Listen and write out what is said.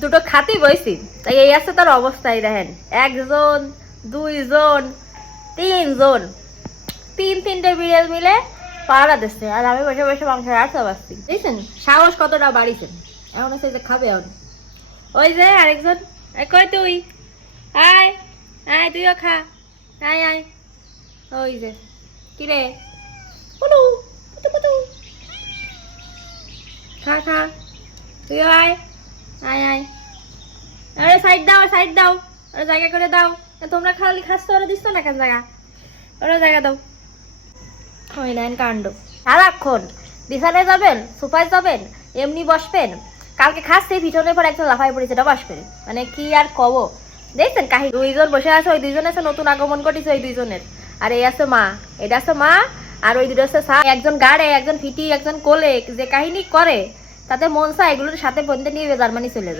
দুটো খাতি বইছি, তাই এই আছে তার অবস্থাই দেখেন। একজন, দুইজন, তিনজন, তিনটে বিড়াল মিলে পাহারা দিচ্ছে, আর আমি বসে বসে মাংসের আটটা বাজছি। দেখছেন সাহস কতটা বাড়িছেন। এখন হচ্ছে যে খাবে এখন। ওই যে আরেকজন, কই তুই, আয় আয় তুইও খা, আয় আয়। ওই যে কিরে, পুটু পুটু পুটু, খা খা, তুইও আয়, আয় আয়। আরে সাইড দাও, সাইড দাও, ওরা জায়গা করে দাও। তোমরা খালি খাচ্ছ, ওরা দিচ্ছ না কেন জায়গা, ওরা জায়গা দাও। ওই নেন কাণ্ড, সারাক্ষণ বিছানায় যাবেন, সোফায় যাবেন, এমনি বসবেন। কালকে খাচ্ছে পিছনের পর একটা লাফাই পড়েছে ডবাস করে, মানে কি আর কব। দেখছেন কাহিনী, দুইজন বসে আছে, ওই দুইজন আছে নতুন আগমন ঘটেছে ওই দুইজনের। আর এই আছে মা, এটা আছে মা, আর ওই দুটো আছে একজন গাড়ে, একজন ফিটি, একজন কোলে, যে কাহিনী করে তাতে মন চায় এগুলোর সাথে বন্ধে নিয়ে জার্মানি চলে যায়।